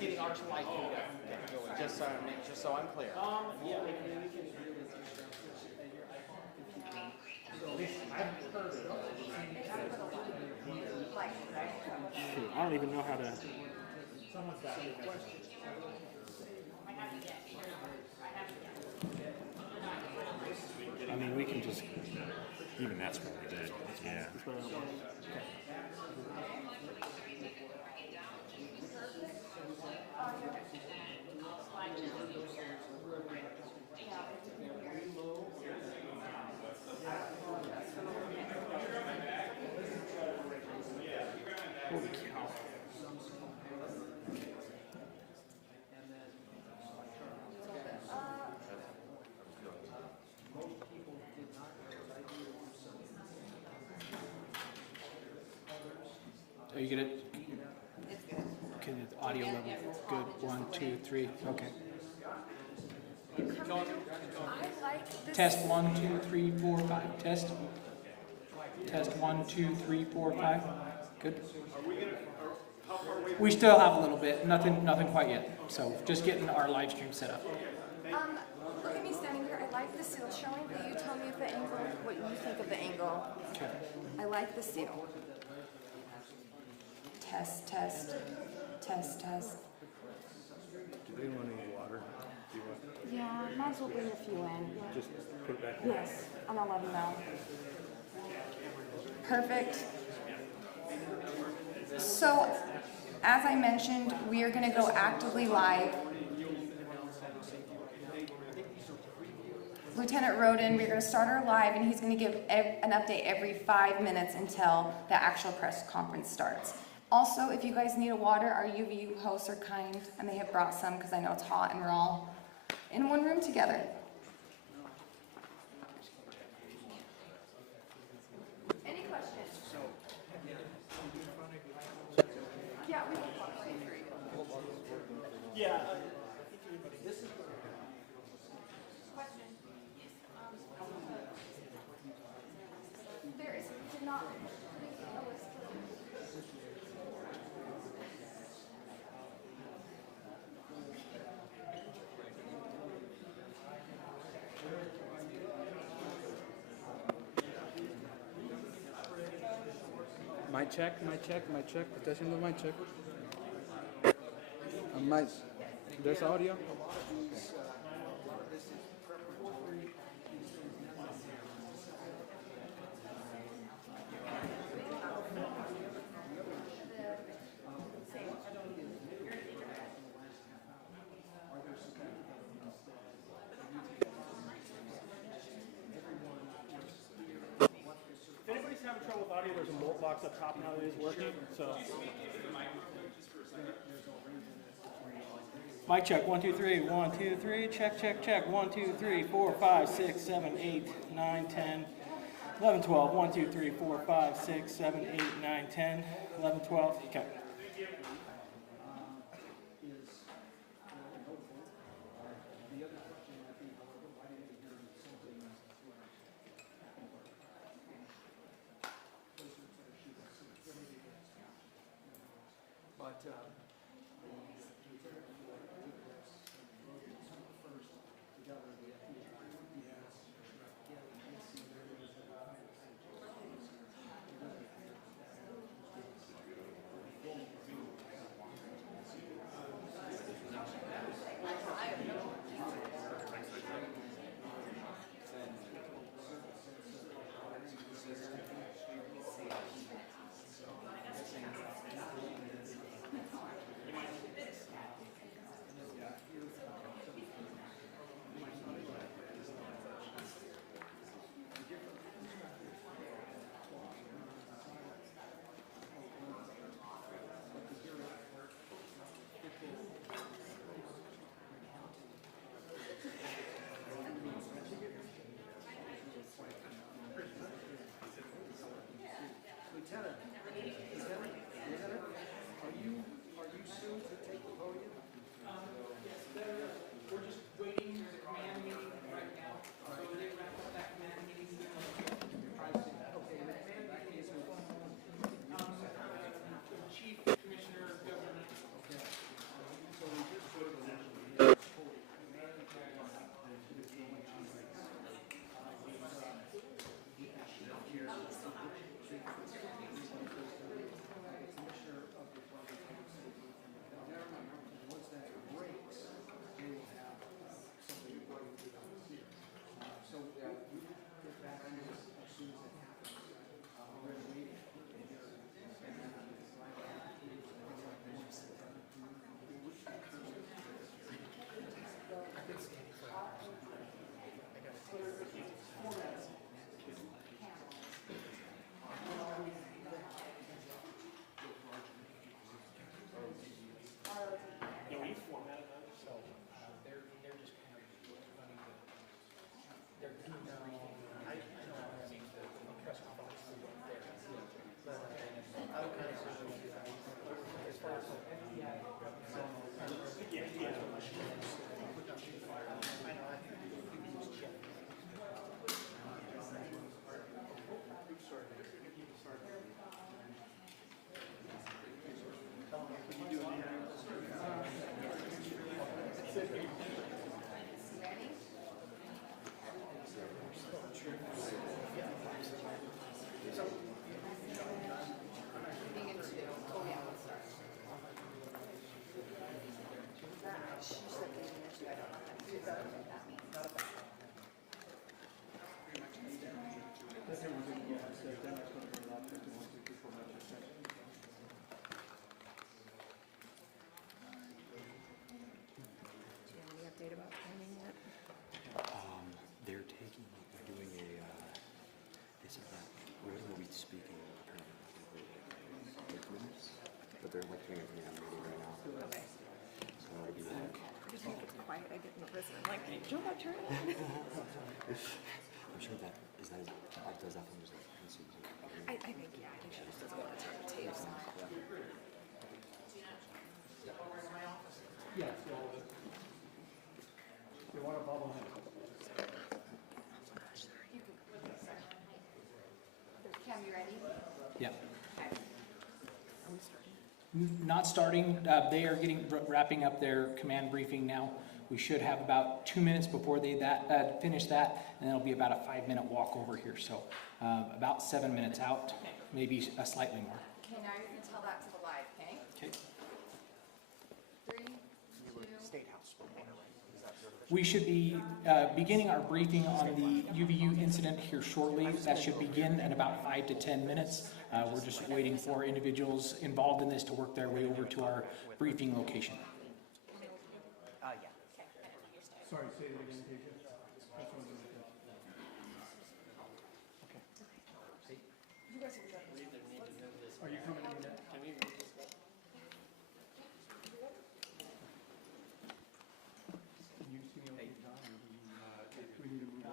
getting our slide going, just so I'm clear. Yeah. Shoot, I don't even know how to. I mean, we can just. Even that's what we did. Yeah. Holy cow. Are you good at? Okay, the audio level. Good. 1, 2, 3. Okay. Test 1, 2, 3, 4, 5. Test. Test 1, 2, 3, 4, 5. Good. We still have a little bit. Nothing quite yet. So just getting our live stream set up. Look at me standing here. I like the seal showing, but you tell me if the angle, what you think of the angle. Okay. I like the seal. Test, test, test, test. Do they want any water? Do you want? Yeah, might as well bring a few in. Just put it back in. Yes, I'm gonna let them know. Perfect. So, as I mentioned, we are gonna go actively live. Lieutenant Roden, we're going to start our live, and he's going to give an update every 5 minutes until the actual press conference starts. Also, if you guys need a water, our UVU hosts are kind, and they have brought some because I know it's hot and we're all in one room together. Any questions? Yeah, we can talk right through. Yeah. There is not a list. Mic check, mic check, mic check. Attention to mic check. Mic. There's audio. If anybody's having trouble with audio, there's a mult box up top now that is working. So. Mic check. 1, 2, 3. 1, 2, 3. Check, check, check. 1, 2, 3, 4, 5, 6, 7, 8, 9, 10, 11, 12. 1, 2, 3, 4, 5, 6, 7, 8, 9, 10, 11, 12. Okay. they're like doing a command meeting right now. Okay. So it'll be Just make it quiet. I get nervous. I'm like, Joe, not turn it. I'm sure that is that does that from just like consumes it. I think, yeah, I think she just doesn't want to turn the tapes. Yes, you want a bobblehead. Cam, you ready? Yeah. Not starting. They are wrapping up their command briefing now. We should have about 2 minutes before they finish that, and then it'll be about a 5-minute walk over here. So about 7 minutes out, maybe slightly more. Okay, now you can tell that to the live, okay? Okay. 3, 2, State House reporter, right? Is that your We should be beginning our briefing on the UVU incident here shortly. That should begin in about 5 to 10 minutes. We're just waiting for individuals involved in this to work their way over to our briefing location. yeah. Sorry, say it again, Keisha. That's what I'm doing. Are you coming in yet? Can you see me okay, John? Or do we need to move on?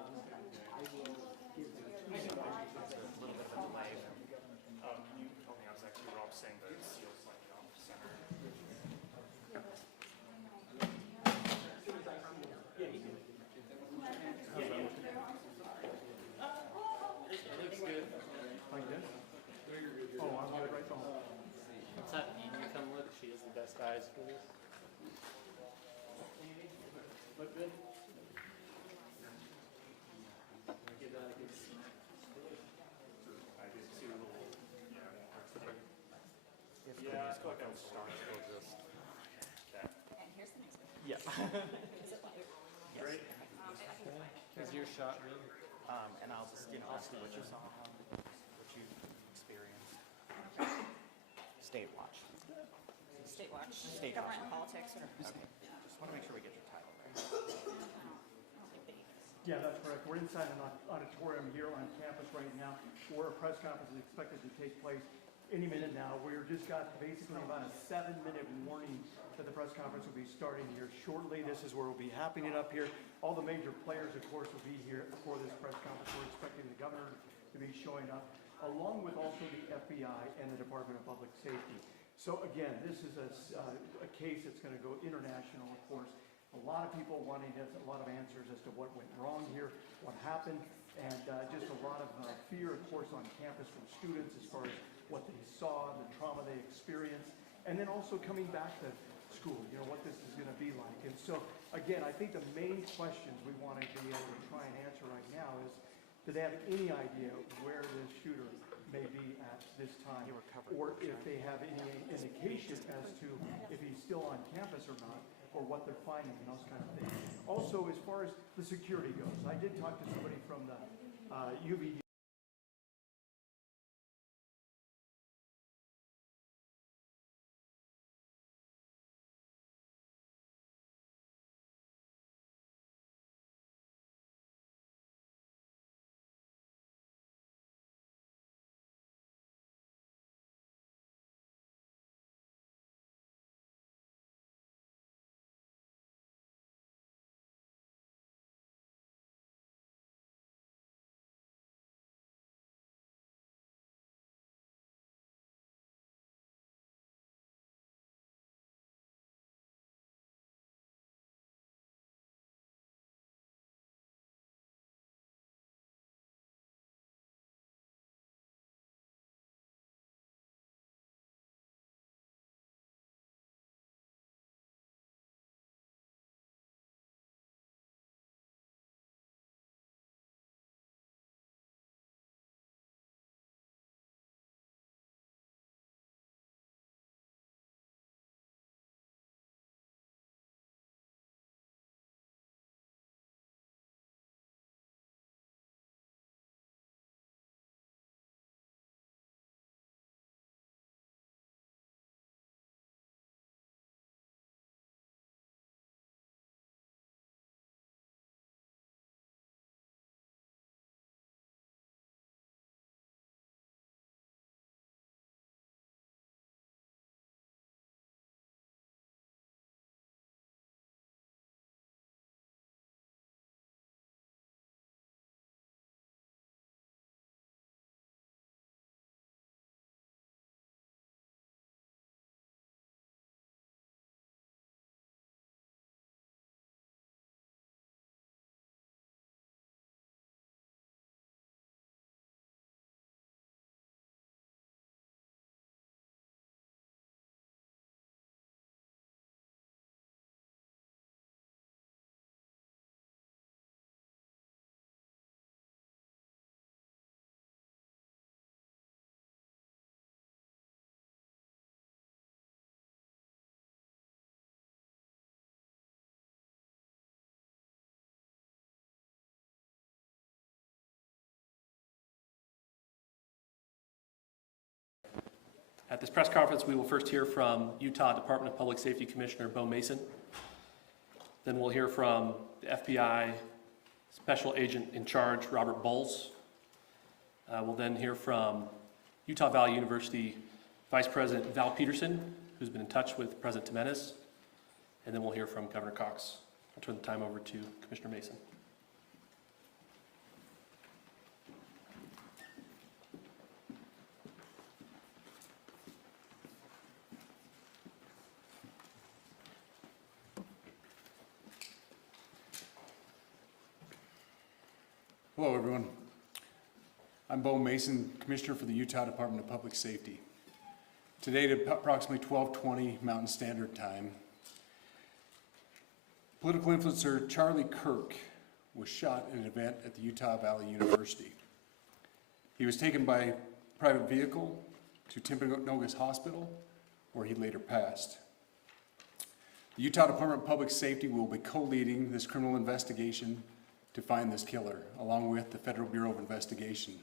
You told me I was actually Rob saying the SEAL signing off center. Like this? Oh, I'm good right now. What's that mean you come with? She has the best eyes for this. Look good? I did too. Yeah, I feel like I'm starting to just. And here's the next one. Yeah. Great. Is your shot me? And I'll just, ask you what you saw, what you experienced. State Watch. State Watch. State Government Watch. and politics. Or, Okay. Just want to make sure we get your title right. I don't think they Yeah, that's correct. We're inside an auditorium here on campus right now, where a press conference is expected to take place any minute now. We're just got basically about a 7-minute warning that the press conference will be starting here shortly. This is where we'll be happening it up here. All the major players, of course, will be here for this press conference. We're expecting the governor to be showing up, along with also the FBI and the Department of Public Safety. So again, this is a case that's going to go international, of course. A lot of people wanting a lot of answers as to what went wrong here, what happened, and just a lot of fear, of course, on campus from students as far as what they saw, the trauma they experienced, and then also coming back to school, what this is going to be like. And so, again, I think the main questions we want to be able to try and answer right now is, do they have any idea where this shooter may be at this time? Or if they have any indication as to if he's still on campus or not, or what they're finding and those kind of things. Also, as far as the security goes, I did talk to somebody from the UVU At this press conference, we will first hear from Utah Department of Public Safety Commissioner Bo Mason. Then we'll hear from the FBI Special Agent in Charge, Robert Bowles. We'll then hear from Utah Valley University Vice President Val Peterson, who's been in touch with President Jimenez. And then we'll hear from Governor Cox. I'll turn the time over to Commissioner Mason. Hello, everyone. I'm Bo Mason, Commissioner for the Utah Department of Public Safety. Today at approximately 12:20 Mountain Standard Time, political influencer Charlie Kirk was shot at an event at the Utah Valley University. He was taken by private vehicle to Timpanogos Hospital, where he later passed. The Utah Department of Public Safety will be co-leading this criminal investigation to find this killer, along with the Federal Bureau of Investigation.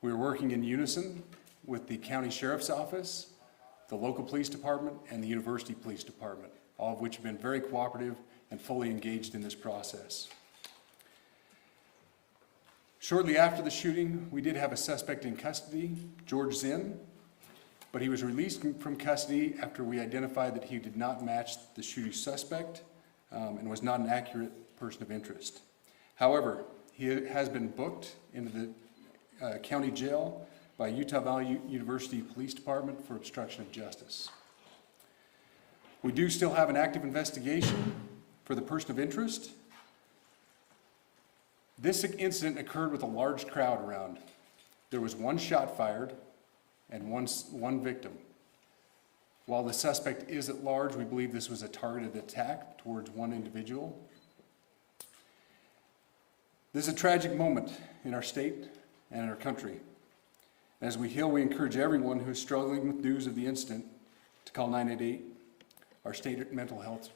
We are working in unison with the County Sheriff's Office, the local police department, and the University Police Department, all of which have been very cooperative and fully engaged in this process. Shortly after the shooting, we did have a suspect in custody, George Zinn, but he was released from custody after we identified that he did not match the shooting suspect and was not an accurate person of interest. However, he has been booked into the county jail by Utah Valley University Police Department for obstruction of justice. We do still have an active investigation for the person of interest. This incident occurred with a large crowd around. There was one shot fired and one victim. While the suspect is at large, we believe this was a targeted attack towards one individual. This is a tragic moment in our state and in our country. As we heal, we encourage everyone who is struggling with news of the incident to call 988, our state mental health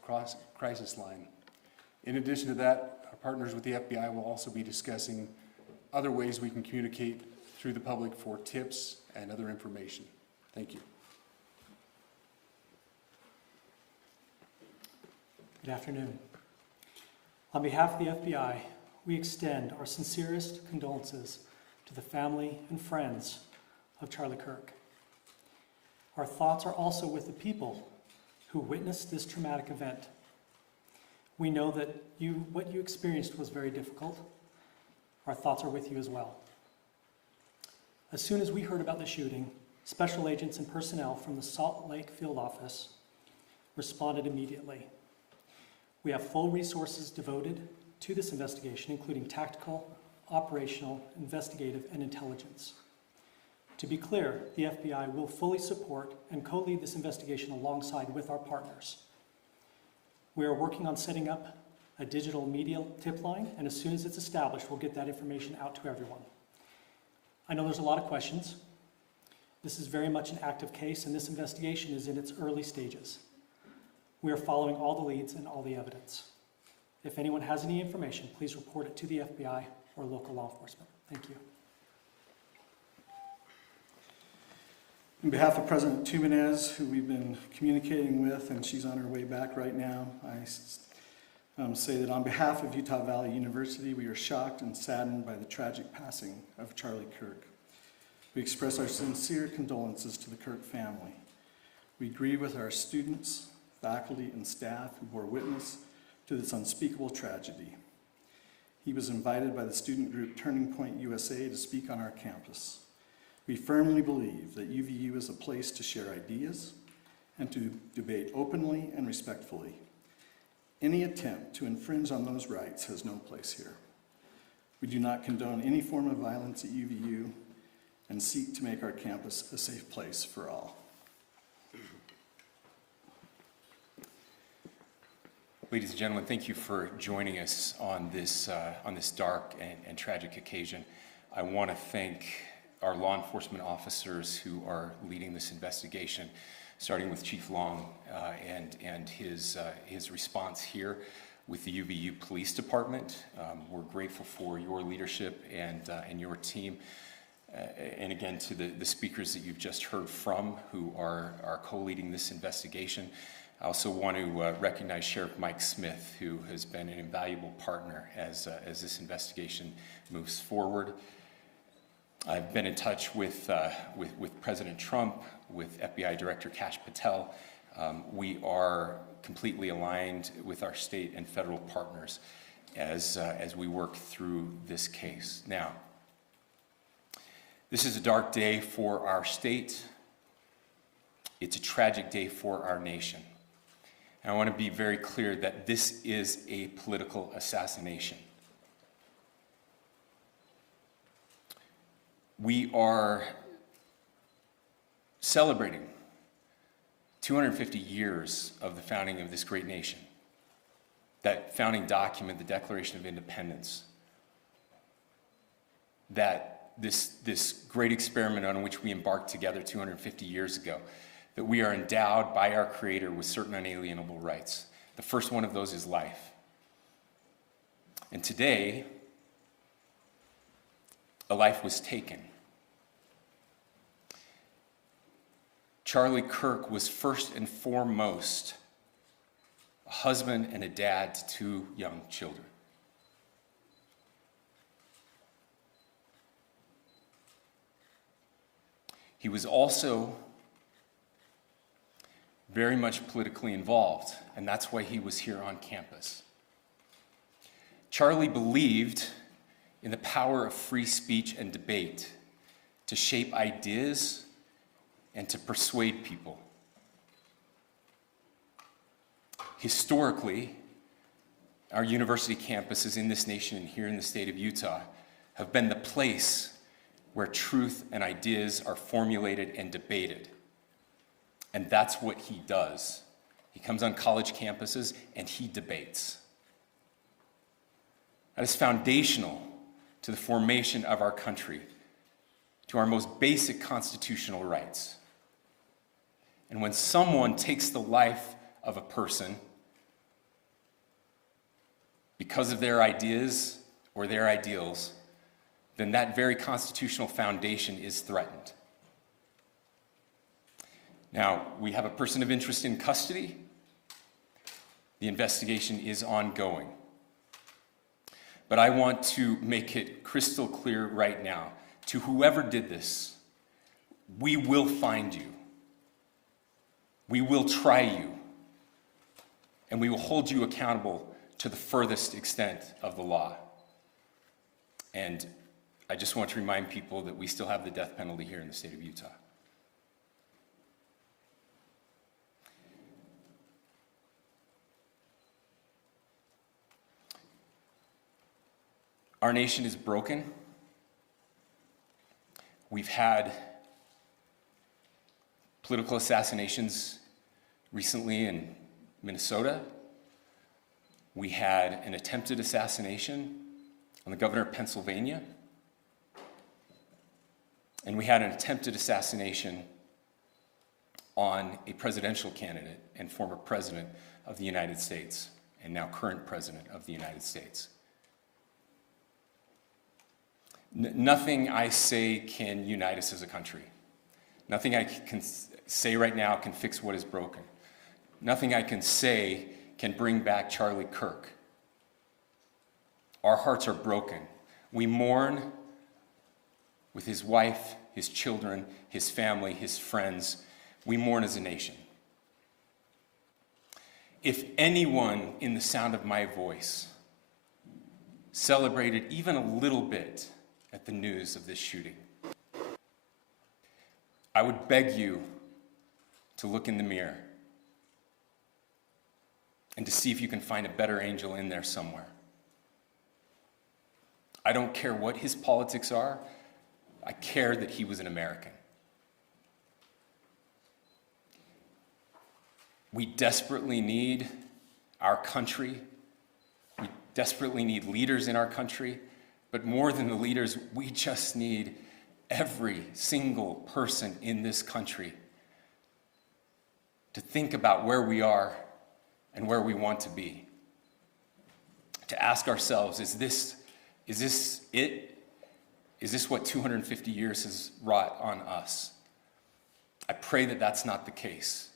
crisis line. In addition to that, our partners with the FBI will also be discussing other ways we can communicate through the public for tips and other information. Thank you. Good afternoon. On behalf of the FBI, we extend our sincerest condolences to the family and friends of Charlie Kirk. Our thoughts are also with the people who witnessed this traumatic event. We know that what you experienced was very difficult. Our thoughts are with you as well. As soon as we heard about the shooting, special agents and personnel from the Salt Lake Field Office responded immediately. We have full resources devoted to this investigation, including tactical, operational, investigative, and intelligence. To be clear, the FBI will fully support and co-lead this investigation alongside with our partners. We are working on setting up a digital media tip line, and as soon as it's established, we'll get that information out to everyone. I know there's a lot of questions. This is very much an active case, and this investigation is in its early stages. We are following all the leads and all the evidence. If anyone has any information, please report it to the FBI or local law enforcement. Thank you. On behalf of President Jimenez, who we've been communicating with, and she's on her way back right now, I say that on behalf of Utah Valley University, we are shocked and saddened by the tragic passing of Charlie Kirk. We express our sincere condolences to the Kirk family. We grieve with our students, faculty, and staff who bore witness to this unspeakable tragedy. He was invited by the student group Turning Point USA to speak on our campus. We firmly believe that UVU is a place to share ideas and to debate openly and respectfully. Any attempt to infringe on those rights has no place here. We do not condone any form of violence at UVU and seek to make our campus a safe place for all. Ladies and gentlemen, thank you for joining us on this dark and tragic occasion. I want to thank our law enforcement officers who are leading this investigation, starting with Chief Long and his response here with the UVU Police Department. We're grateful for your leadership and your team. and again to the speakers that you've just heard from who are co-leading this investigation. I also want to recognize Sheriff Mike Smith, who has been an invaluable partner as this investigation moves forward. I've been in touch with President Trump, with FBI Director Kash Patel. We are completely aligned with our state and federal partners as we work through this case. Now, this is a dark day for our state. It's a tragic day for our nation. And I want to be very clear that this is a political assassination. We are celebrating 250 years of the founding of this great nation. That founding document, the Declaration of Independence, that this great experiment on which we embarked together 250 years ago, that we are endowed by our Creator with certain unalienable rights. The first one of those is life. And today, a life was taken. Charlie Kirk was first and foremost a husband and a dad to two young children. He was also very much politically involved, and that's why he was here on campus. Charlie believed in the power of free speech and debate to shape ideas and to persuade people. Historically, our university campuses in this nation and here in the state of Utah have been the place where truth and ideas are formulated and debated. And that's what he does. He comes on college campuses and he debates. That is foundational to the formation of our country, to our most basic constitutional rights. And when someone takes the life of a person because of their ideas or their ideals, then that very constitutional foundation is threatened. Now, we have a person of interest in custody. The investigation is ongoing. But I want to make it crystal clear right now, to whoever did this, we will find you. We will try you. And we will hold you accountable to the furthest extent of the law. And I just want to remind people that we still have the death penalty here in the state of Utah. Our nation is broken. We've had political assassinations recently in Minnesota. We had an attempted assassination on the governor of Pennsylvania. And we had an attempted assassination on a presidential candidate and former president of the United States, and now current president of the United States. Nothing I say can unite us as a country. Nothing I can say right now can fix what is broken. Nothing I can say can bring back Charlie Kirk. Our hearts are broken. We mourn with his wife, his children, his family, his friends. We mourn as a nation. If anyone in the sound of my voice celebrated even a little bit at the news of this shooting, I would beg you to look in the mirror and to see if you can find a better angel in there somewhere. I don't care what his politics are. I care that he was an American. We desperately need our country. We desperately need leaders in our country. But more than the leaders, we just need every single person in this country to think about where we are and where we want to be. To ask ourselves, is this it? Is this what 250 years has wrought on us? I pray that that's not the case.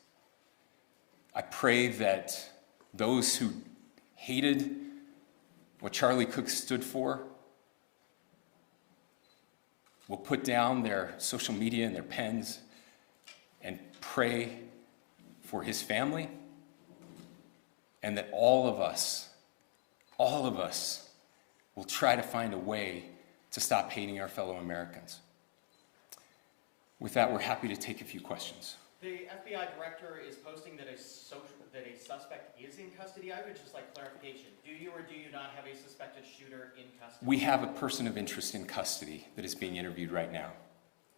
I pray that those who hated what Charlie Kirk stood for will put down their social media and their pens and pray for his family, and that all of us will try to find a way to stop hating our fellow Americans. With that, we're happy to take a few questions. The FBI director is posting that a suspect is in custody. I would just like clarification. Do you or do you not have a suspected shooter in custody? We have a person of interest in custody that is being interviewed right now.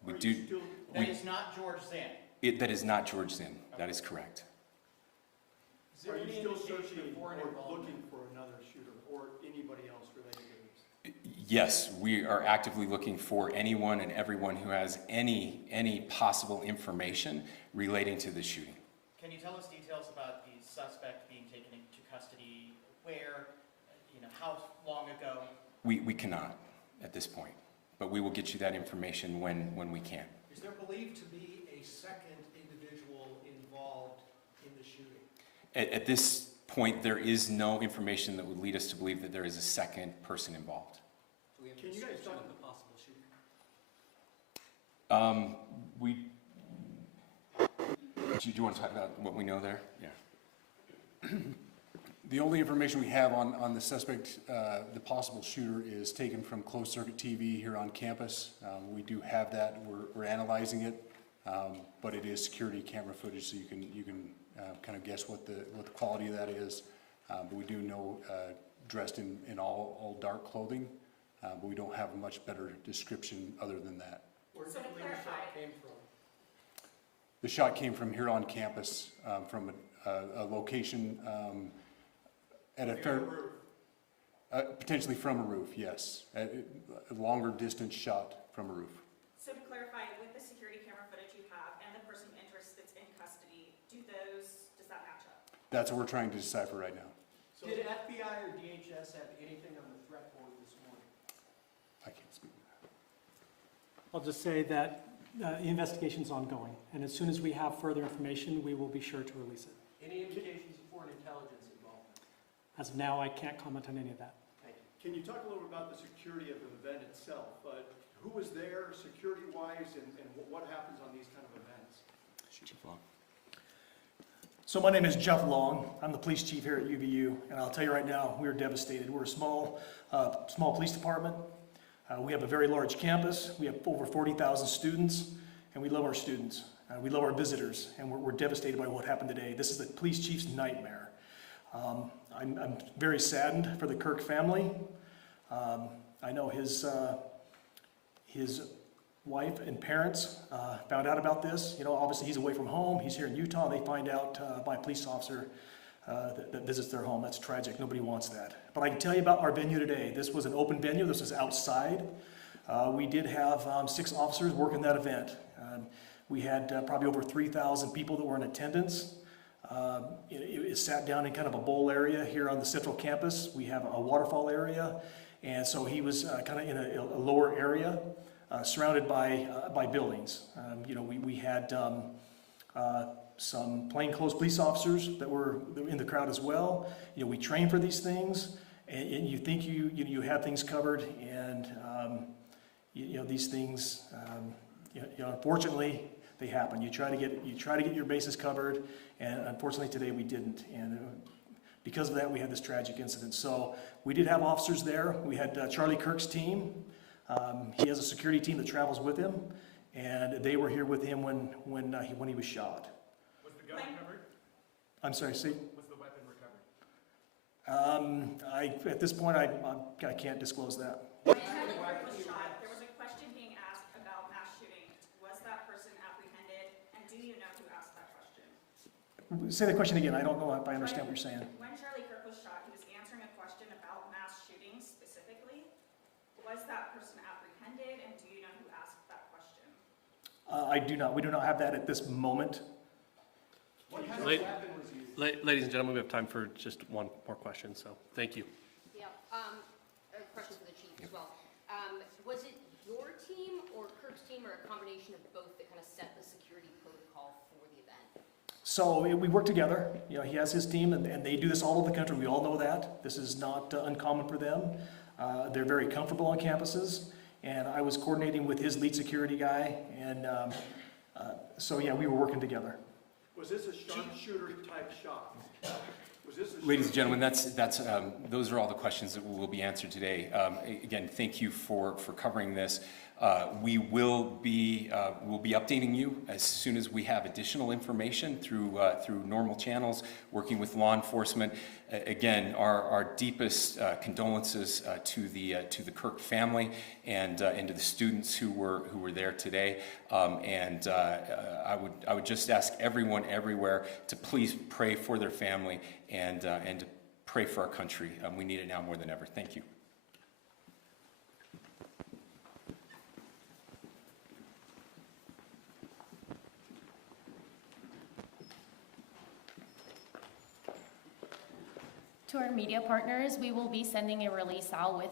That is not George Zinn. That is not George Zinn. That is correct. Are you still searching or looking for another shooter or anybody else related to this? Yes, we are actively looking for anyone and everyone who has any possible information relating to the shooting. Can you tell us details about the suspect being taken into custody? Where? How long ago? We cannot at this point, but we will get you that information when we can. Is there believed to be a second individual involved in the shooting? At this point, there is no information that would lead us to believe that there is a second person involved. Do we have a description of the possible shooter? Do you want to talk about what we know there? Yeah. The only information we have on the suspect, the possible shooter, is taken from closed circuit TV here on campus. We do have that. We're analyzing it, but it is security camera footage, so you can kind of guess what the quality of that is. But we do know dressed in all dark clothing, but we don't have a much better description other than that. Where do you believe the shot came from? The shot came from here on campus, from a location at a fair, potentially from a roof, yes. A longer distance shot from a roof. So to clarify, with the security camera footage you have and the person of interest that's in custody, does that match up? That's what we're trying to decipher right now. So did FBI or DHS have anything on the threat board this morning? I can't speak to that. I'll just say that the investigation's ongoing, and as soon as we have further information, we will be sure to release it. Any indications of foreign intelligence involvement? As of now, I can't comment on any of that. Thank you. Can you talk a little bit about the security of the event itself? Who was there security-wise and what happens on these kind of events? Chief Long. So my name is Jeff Long. I'm the police chief here at UVU, and I'll tell you right now, we are devastated. We're a small police department. We have a very large campus. We have over 40,000 students, and we love our students. We love our visitors, and we're devastated by what happened today. This is the police chief's nightmare. I'm very saddened for the Kirk family. I know his wife and parents found out about this. Obviously he's away from home. He's here in Utah. They find out by a police officer that visits their home. That's tragic. Nobody wants that. But I can tell you about our venue today. This was an open venue. This was outside. We did have 6 officers working that event. We had probably over 3,000 people that were in attendance. It sat down in kind of a bowl area here on the central campus. We have a waterfall area, and so he was kind of in a lower area, surrounded by buildings. We had some plainclothes police officers that were in the crowd as well. We train for these things, and you think you have things covered, and these things, unfortunately, they happen. You try to get your bases covered, and unfortunately today we didn't. And because of that, we had this tragic incident. So we did have officers there. We had Charlie Kirk's team. He has a security team that travels with him, and they were here with him when he was shot. Was the gun recovered? I'm sorry, see? Was the weapon recovered? At this point, I can't disclose that. When Charlie Kirk was shot, there was a question being asked about mass shooting. Was that person apprehended, and do you know who asked that question? Say the question again. I don't know if I understand what you're saying. When Charlie Kirk was shot, he was answering a question about mass shootings specifically. Was that person apprehended, and do you know who asked that question? I do not. We do not have that at this moment. What kind of weapon was used? Ladies and gentlemen, we have time for just one more question, so thank you. Yeah, a question for the chief as well. Was it your team or Kirk's team, or a combination of both that kind of set the security protocol for the event? So we work together. You know, he has his team, and they do this all over the country. We all know that. This is not uncommon for them. They're very comfortable on campuses, and I was coordinating with his lead security guy, and so yeah, we were working together. Was this a sharpshooter type shot? Was this a Ladies and gentlemen, those are all the questions that will be answered today. Again, thank you for covering this. We will be updating you as soon as we have additional information through normal channels, working with law enforcement. Again, our deepest condolences to the Kirk family and to the students who were there today. I would just ask everyone everywhere to please pray for their family and to pray for our country. We need it now more than ever. Thank you. To our media partners, we will be sending a release out with